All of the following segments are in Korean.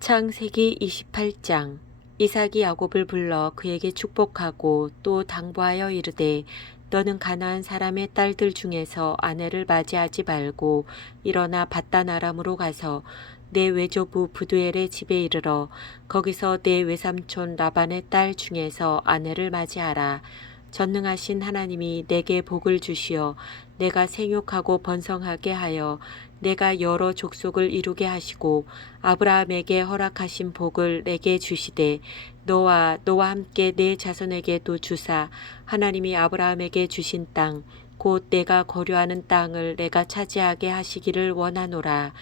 창세기 28장. 이삭이 야곱을 불러 그에게 축복하고 또 당부하여 이르되 너는 가나안 사람의 딸들 중에서 아내를 맞이하지 말고 일어나 밧단 아람으로 가서 내 외조부 부두엘의 집에 이르러 거기서 내 외삼촌 라반의 딸 중에서 아내를 맞이하라. 전능하신 하나님이 내게 복을 주시어 내가 생육하고 번성하게 하여 내가 여러 족속을 이루게 하시고 아브라함에게 허락하신 복을 내게 주시되 너와 함께 내 자손에게도 주사 하나님이 아브라함에게 주신 땅 곧 내가 거류하는 땅을 내가 차지하게 하시기를 원하노라.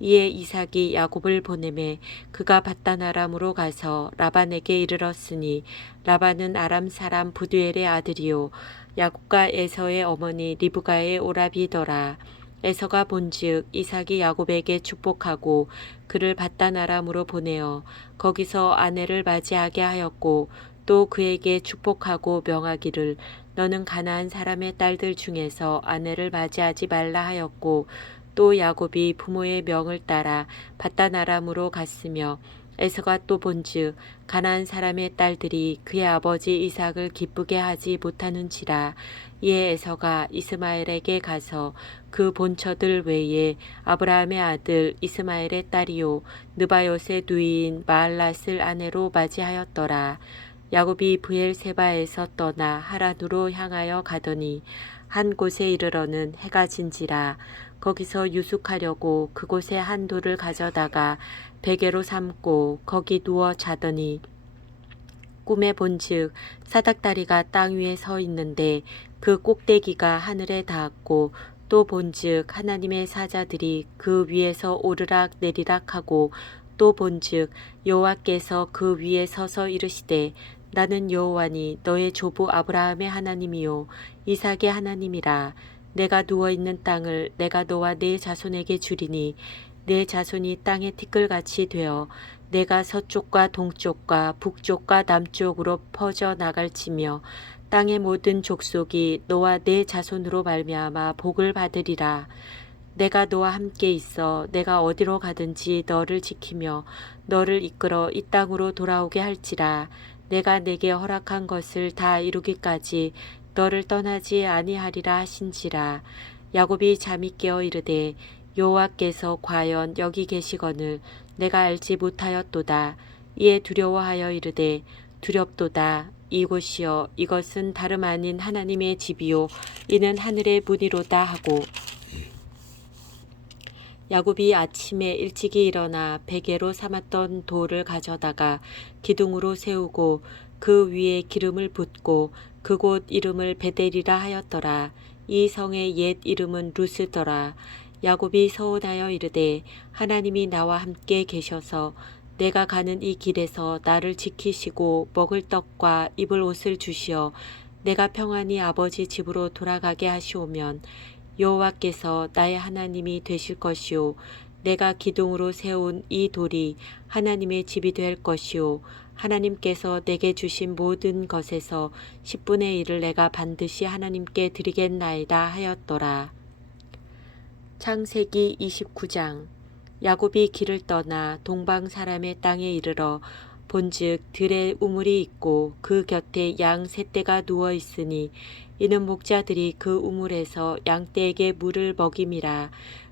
이에 이삭이 야곱을 보내매 그가 밧단 아람으로 가서 라반에게 이르렀으니 라반은 아람 사람 부두엘의 아들이요 야곱과 에서의 어머니 리브가의 오라비더라. 에서가 본즉 이삭이 야곱에게 축복하고 그를 밧단 아람으로 보내어 거기서 아내를 맞이하게 하였고 또 그에게 축복하고 명하기를 너는 가나안 사람의 딸들 중에서 아내를 맞이하지 말라 하였고 또 야곱이 부모의 명을 따라 밧단 아람으로 갔으며 에서가 또 본즉 가나안 사람의 딸들이 그의 아버지 이삭을 기쁘게 하지 못하는지라. 이에 에서가 이스마엘에게 가서 그 본처들 외에 아브라함의 아들 이스마엘의 딸이요 느바요의 누이인 마알랏을 아내로 맞이하였더라. 야곱이 브엘세바에서 떠나 하란으로 향하여 가더니 한 곳에 이르러는 해가 진지라. 거기서 유숙하려고 그곳에 한 돌을 가져다가 베개로 삼고 거기 누워 자더니 꿈에 본즉 사닥다리가 땅 위에 서 있는데 그 꼭대기가 하늘에 닿았고 또 본즉 하나님의 사자들이 그 위에서 오르락 내리락 하고 또 본즉 여호와께서 그 위에 서서 이르시되 나는 여호와니 너의 조부 아브라함의 하나님이요 이삭의 하나님이라. 내가 누워있는 땅을 내가 너와 네 자손에게 주리니 내 자손이 땅의 티끌같이 되어 내가 서쪽과 동쪽과 북쪽과 남쪽으로 퍼져 나갈지며 땅의 모든 족속이 너와 네 자손으로 말미암아 복을 받으리라. 내가 너와 함께 있어 내가 어디로 가든지 너를 지키며 너를 이끌어 이 땅으로 돌아오게 할지라. 내가 내게 허락한 것을 다 이루기까지 너를 떠나지 아니하리라 하신지라. 야곱이 잠이 깨어 이르되 여호와께서 과연 여기 계시거늘 내가 알지 못하였도다. 이에 두려워하여 이르되 두렵도다. 이곳이여 이것은 다름 아닌 하나님의 집이요 이는 하늘의 문이로다 하고 야곱이 아침에 일찍이 일어나 베개로 삼았던 돌을 가져다가 기둥으로 세우고 그 위에 기름을 붓고 그곳 이름을 베델이라 하였더라. 이 성의 옛 이름은 루스더라. 야곱이 서운하여 이르되 하나님이 나와 함께 계셔서 내가 가는 이 길에서 나를 지키시고 먹을 떡과 입을 옷을 주시어 내가 평안히 아버지 집으로 돌아가게 하시오면 여호와께서 나의 하나님이 되실 것이요 내가 기둥으로 세운 이 돌이 하나님의 집이 될 것이요 하나님께서 내게 주신 모든 것에서 10분의 1을 내가 반드시 하나님께 드리겠나이다 하였더라. 창세기 29장. 야곱이 길을 떠나 동방 사람의 땅에 이르러 본즉 들에 우물이 있고 그 곁에 양 셋대가 누워 있으니 이는 목자들이 그 우물에서 양떼에게 물을 먹임이라.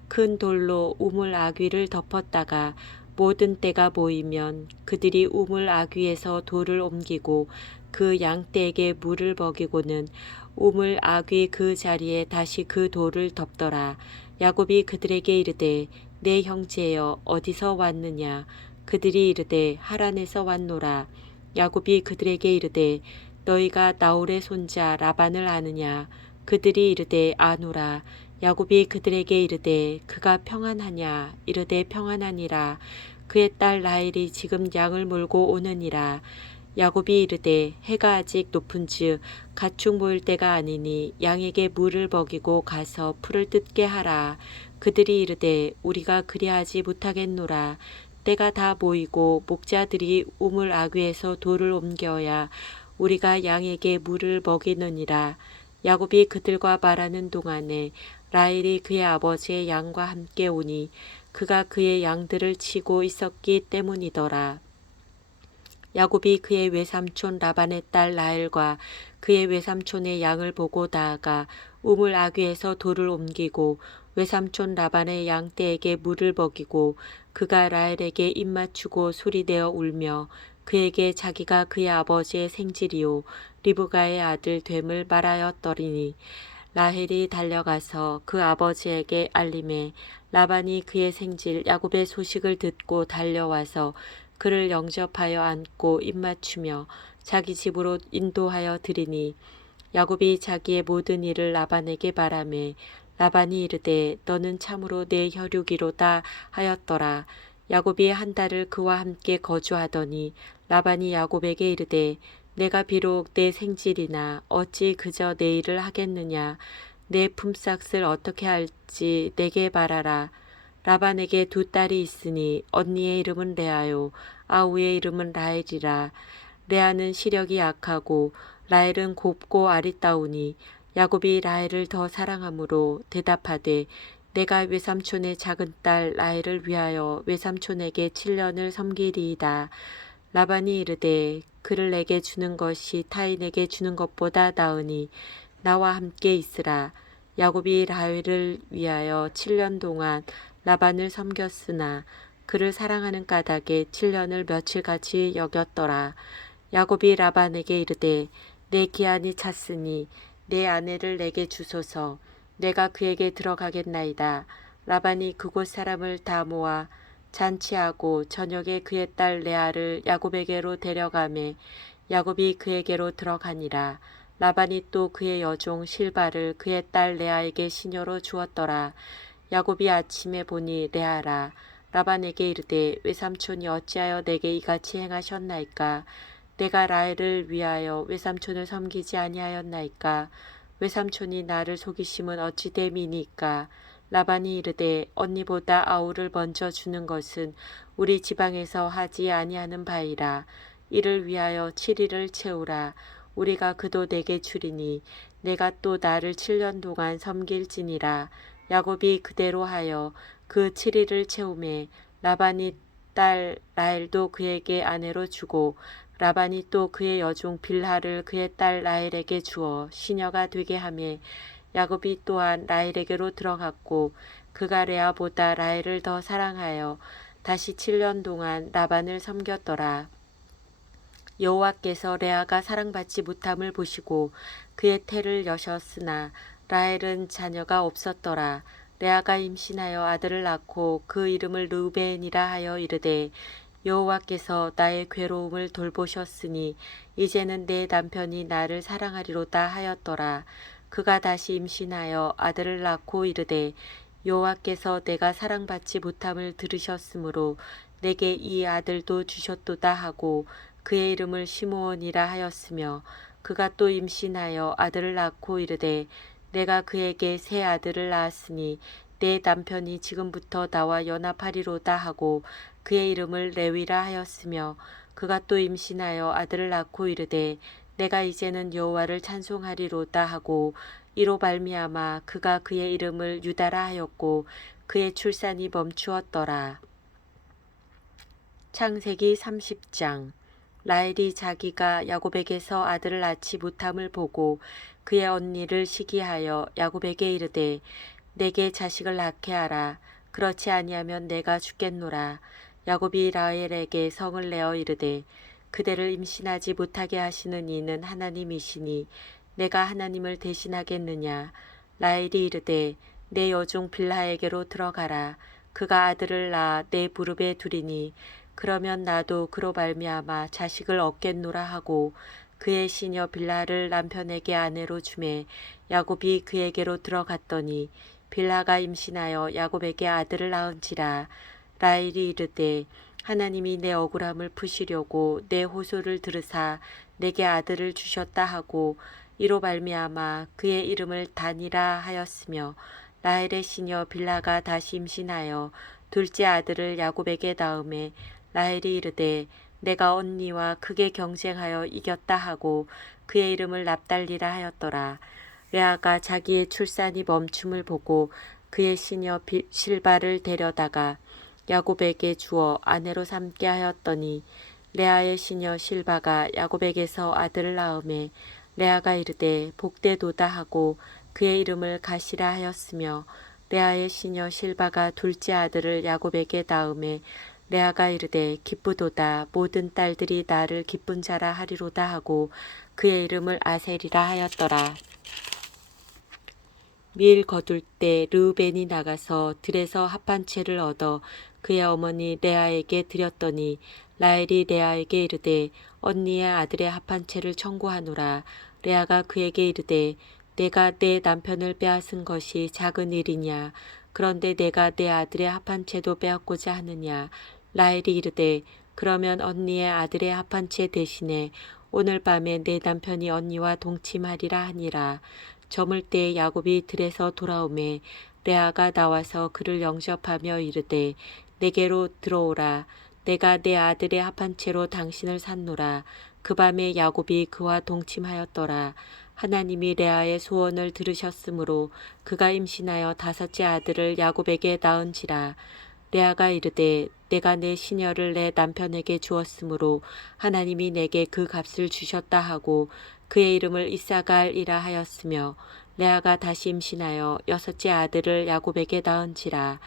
큰 돌로 우물 아귀를 덮었다가 모든 떼가 모이면 그들이 우물 아귀에서 돌을 옮기고 그 양떼에게 물을 먹이고는 우물 아귀 그 자리에 다시 그 돌을 덮더라. 야곱이 그들에게 이르되 내 형제여 어디서 왔느냐. 그들이 이르되 하란에서 왔노라. 야곱이 그들에게 이르되 너희가 나홀의 손자 라반을 아느냐. 그들이 이르되 아노라. 야곱이 그들에게 이르되 그가 평안하냐. 이르되 평안하니라. 그의 딸 라헬이 지금 양을 몰고 오느니라. 야곱이 이르되 해가 아직 높은즉 가축 모일 때가 아니니 양에게 물을 먹이고 가서 풀을 뜯게 하라. 그들이 이르되 우리가 그리하지 못하겠노라. 때가 다 모이고 목자들이 우물 아귀에서 돌을 옮겨야 우리가 양에게 물을 먹이느니라. 야곱이 그들과 말하는 동안에 라헬이 그의 아버지의 양과 함께 오니 그가 그의 양들을 치고 있었기 때문이더라. 야곱이 그의 외삼촌 라반의 딸 라헬과 그의 외삼촌의 양을 보고 나아가 우물 아귀에서 돌을 옮기고 외삼촌 라반의 양떼에게 물을 먹이고 그가 라헬에게 입맞추고 소리내어 울며 그에게 자기가 그의 아버지의 생질이요 리브가의 아들 됨을 말하였더리니 라헬이 달려가서 그 아버지에게 알림해 라반이 그의 생질 야곱의 소식을 듣고 달려와서 그를 영접하여 안고 입맞추며 자기 집으로 인도하여 드리니 야곱이 자기의 모든 일을 라반에게 말하매 라반이 이르되 너는 참으로 내 혈육이로다 하였더라. 야곱이 한 달을 그와 함께 거주하더니 라반이 야곱에게 이르되 내가 비록 내 생질이나 어찌 그저 내 일을 하겠느냐. 내 품삯을 어떻게 할지 내게 말하라. 라반에게 두 딸이 있으니 언니의 이름은 레아요 아우의 이름은 라헬이라. 레아는 시력이 약하고 라헬은 곱고 아리따우니 야곱이 라헬을 더 사랑하므로 대답하되 내가 외삼촌의 작은 딸 라헬을 위하여 외삼촌에게 7년을 섬기리이다. 라반이 이르되 그를 내게 주는 것이 타인에게 주는 것보다 나으니 나와 함께 있으라. 야곱이 라헬을 위하여 7년 동안 라반을 섬겼으나 그를 사랑하는 까닭에 7년을 며칠같이 여겼더라. 야곱이 라반에게 이르되 내 기한이 찼으니 내 아내를 내게 주소서. 내가 그에게 들어가겠나이다. 라반이 그곳 사람을 다 모아 잔치하고 저녁에 그의 딸 레아를 야곱에게로 데려가매 야곱이 그에게로 들어가니라. 라반이 또 그의 여종 실바를 그의 딸 레아에게 시녀로 주었더라. 야곱이 아침에 보니 레아라. 라반에게 이르되 외삼촌이 어찌하여 내게 이같이 행하셨나이까. 내가 라헬을 위하여 외삼촌을 섬기지 아니하였나이까. 외삼촌이 나를 속이심은 어찌 됨이니까. 라반이 이르되 언니보다 아우를 먼저 주는 것은 우리 지방에서 하지 아니하는 바이라. 이를 위하여 7일을 채우라. 우리가 그도 내게 주리니 내가 또 나를 7년 동안 섬길지니라. 야곱이 그대로 하여 그 7일을 채우매 라반이 딸 라헬도 그에게 아내로 주고 라반이 또 그의 여종 빌하를 그의 딸 라헬에게 주어 시녀가 되게 하매 야곱이 또한 라헬에게로 들어갔고 그가 레아보다 라헬을 더 사랑하여 다시 7년 동안 라반을 섬겼더라. 여호와께서 레아가 사랑받지 못함을 보시고 그의 태를 여셨으나 라헬은 자녀가 없었더라. 레아가 임신하여 아들을 낳고 그 이름을 르우벤이라 하여 이르되 여호와께서 나의 괴로움을 돌보셨으니 이제는 내 남편이 나를 사랑하리로다 하였더라. 그가 다시 임신하여 아들을 낳고 이르되 여호와께서 내가 사랑받지 못함을 들으셨으므로 내게 이 아들도 주셨도다 하고 그의 이름을 시므온이라 하였으며 그가 또 임신하여 아들을 낳고 이르되 내가 그에게 새 아들을 낳았으니 내 남편이 지금부터 나와 연합하리로다 하고 그의 이름을 레위라 하였으며 그가 또 임신하여 아들을 낳고 이르되 내가 이제는 여호와를 찬송하리로다 하고 이로 말미암아 그가 그의 이름을 유다라 하였고 그의 출산이 멈추었더라. 창세기 30장. 라헬이 자기가 야곱에게서 아들을 낳지 못함을 보고 그의 언니를 시기하여 야곱에게 이르되 내게 자식을 낳게 하라. 그렇지 아니하면 내가 죽겠노라. 야곱이 라헬에게 성을 내어 이르되 그대를 임신하지 못하게 하시는 이는 하나님이시니 내가 하나님을 대신하겠느냐. 라헬이 이르되 내 여종 빌하에게로 들어가라. 그가 아들을 낳아 내 무릎에 두리니 그러면 나도 그로 말미암아 자식을 얻겠노라 하고 그의 시녀 빌하를 남편에게 아내로 주매 야곱이 그에게로 들어갔더니 빌하가 임신하여 야곱에게 아들을 낳은지라. 라헬이 이르되 하나님이 내 억울함을 푸시려고 내 호소를 들으사 내게 아들을 주셨다 하고 이로 말미암아 그의 이름을 단이라 하였으며 라헬의 시녀 빌하가 다시 임신하여 둘째 아들을 야곱에게 낳음에 라헬이 이르되 내가 언니와 크게 경쟁하여 이겼다 하고 그의 이름을 납달리라 하였더라. 레아가 자기의 출산이 멈춤을 보고 그의 시녀 실바를 데려다가 야곱에게 주어 아내로 삼게 하였더니 레아의 시녀 실바가 야곱에게서 아들을 낳음에 레아가 이르되 복되도다 하고 그의 이름을 가시라 하였으며 레아의 시녀 실바가 둘째 아들을 야곱에게 낳음에 레아가 이르되 기쁘도다 모든 딸들이 나를 기쁜 자라 하리로다 하고 그의 이름을 아셀이라 하였더라. 밀 거둘 때 르우벤이 나가서 들에서 합한 채를 얻어 그의 어머니 레아에게 드렸더니 라헬이 레아에게 이르되 언니의 아들의 합한 채를 청구하노라. 레아가 그에게 이르되 내가 내 남편을 빼앗은 것이 작은 일이냐. 그런데 내가 내 아들의 합한 채도 빼앗고자 하느냐. 라헬이 이르되 그러면 언니의 아들의 합한 채 대신에 오늘 밤에 내 남편이 언니와 동침하리라 하니라. 저물 때 야곱이 들에서 돌아오매 레아가 나와서 그를 영접하며 이르되 내게로 들어오라. 내가 내 아들의 합한 채로 당신을 샀노라. 그 밤에 야곱이 그와 동침하였더라. 하나님이 레아의 소원을 들으셨으므로 그가 임신하여 다섯째 아들을 야곱에게 낳은지라. 레아가 이르되 내가 내 시녀를 내 남편에게 주었으므로 하나님이 내게 그 값을 주셨다 하고 그의 이름을 이사갈이라 하였으며 레아가 다시 임신하여 여섯째 아들을 야곱에게 낳은지라.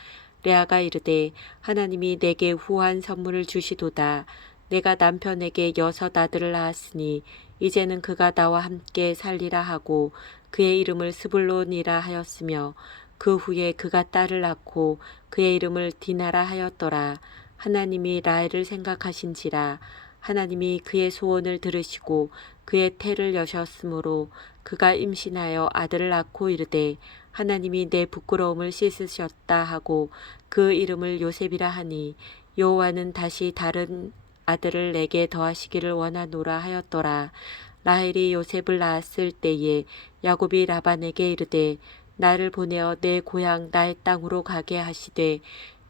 레아가 이르되 하나님이 내게 후한 선물을 주시도다. 내가 남편에게 여섯 아들을 낳았으니 이제는 그가 나와 함께 살리라 하고 그의 이름을 스불론이라 하였으며 그 후에 그가 딸을 낳고 그의 이름을 디나라 하였더라. 하나님이 라헬을 생각하신지라. 하나님이 그의 소원을 들으시고 그의 태를 여셨으므로 그가 임신하여 아들을 낳고 이르되 하나님이 내 부끄러움을 씻으셨다 하고 그 이름을 요셉이라 하니 여호와는 다시 다른 아들을 내게 더하시기를 원하노라 하였더라. 라헬이 요셉을 낳았을 때에 야곱이 라반에게 이르되 나를 보내어 내 고향 나의 땅으로 가게 하시되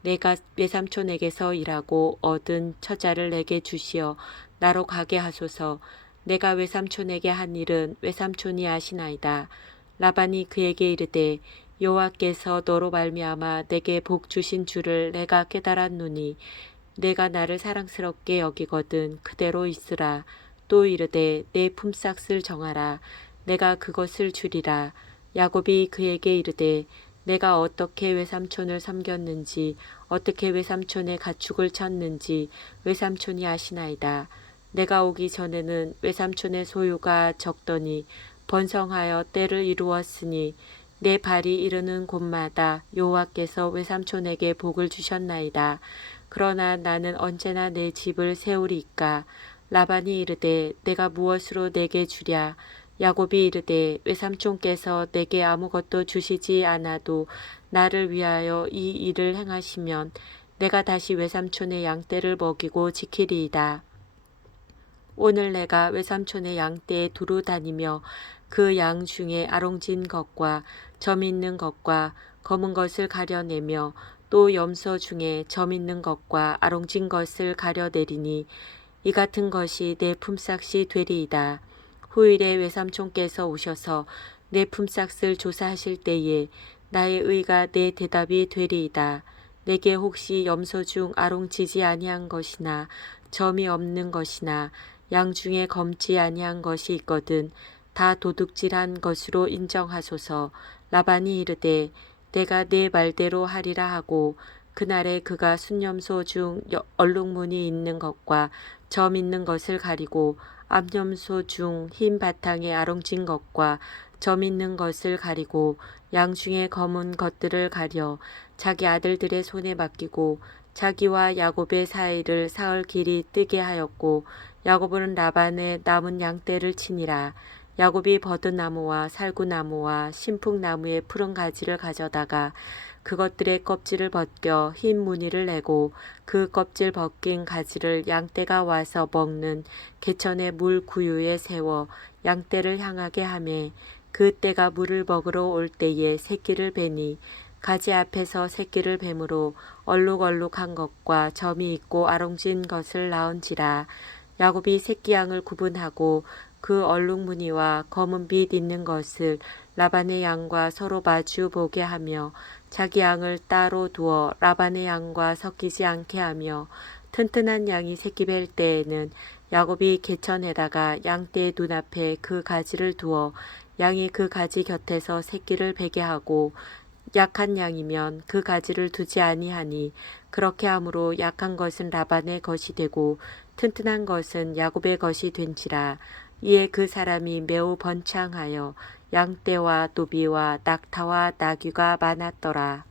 내가 외삼촌에게서 일하고 얻은 처자를 내게 주시어 나로 가게 하소서. 내가 외삼촌에게 한 일은 외삼촌이 아시나이다. 라반이 그에게 이르되 여호와께서 너로 말미암아 내게 복 주신 줄을 내가 깨달았노니 내가 나를 사랑스럽게 여기거든 그대로 있으라. 또 이르되 내 품삯을 정하라. 내가 그것을 주리라. 야곱이 그에게 이르되 내가 어떻게 외삼촌을 섬겼는지 어떻게 외삼촌의 가축을 쳤는지 외삼촌이 아시나이다. 내가 오기 전에는 외삼촌의 소유가 적더니 번성하여 때를 이루었으니 내 발이 이르는 곳마다 여호와께서 외삼촌에게 복을 주셨나이다. 그러나 나는 언제나 내 집을 세우리이까. 라반이 이르되 내가 무엇으로 내게 주랴. 야곱이 이르되 외삼촌께서 내게 아무것도 주시지 않아도 나를 위하여 이 일을 행하시면 내가 다시 외삼촌의 양떼를 먹이고 지키리이다. 오늘 내가 외삼촌의 양떼에 두루 다니며 그 양 중에 아롱진 것과 점 있는 것과 검은 것을 가려내며 또 염소 중에 점 있는 것과 아롱진 것을 가려내리니 이 같은 것이 내 품삯이 되리이다. 후일에 외삼촌께서 오셔서 내 품삯을 조사하실 때에 나의 의가 내 대답이 되리이다. 내게 혹시 염소 중 아롱지지 아니한 것이나 점이 없는 것이나 양 중에 검지 아니한 것이 있거든 다 도둑질한 것으로 인정하소서. 라반이 이르되 내가 내 말대로 하리라 하고 그날에 그가 순염소 중 얼룩무늬 있는 것과 점 있는 것을 가리고 암염소 중 흰 바탕에 아롱진 것과 점 있는 것을 가리고 양 중에 검은 것들을 가려 자기 아들들의 손에 맡기고 자기와 야곱의 사이를 사흘 길이 뜨게 하였고 야곱은 라반의 남은 양떼를 치니라. 야곱이 버드나무와 살구나무와 신풍나무의 푸른 가지를 가져다가 그것들의 껍질을 벗겨 흰 무늬를 내고 그 껍질 벗긴 가지를 양떼가 와서 먹는 개천의 물 구유에 세워 양떼를 향하게 하매 그 떼가 물을 먹으러 올 때에 새끼를 베니 가지 앞에서 새끼를 뱀으로 얼룩얼룩한 것과 점이 있고 아롱진 것을 낳은지라. 야곱이 새끼 양을 구분하고 그 얼룩무늬와 검은 빛 있는 것을 라반의 양과 서로 마주 보게 하며 자기 양을 따로 두어 라반의 양과 섞이지 않게 하며 튼튼한 양이 새끼 뵐 때에는 야곱이 개천에다가 양떼의 눈앞에 그 가지를 두어 양이 그 가지 곁에서 새끼를 베게 하고 약한 양이면 그 가지를 두지 아니하니 그렇게 함으로 약한 것은 라반의 것이 되고 튼튼한 것은 야곱의 것이 된지라. 이에 그 사람이 매우 번창하여 양떼와 노비와 낙타와 나귀가 많았더라.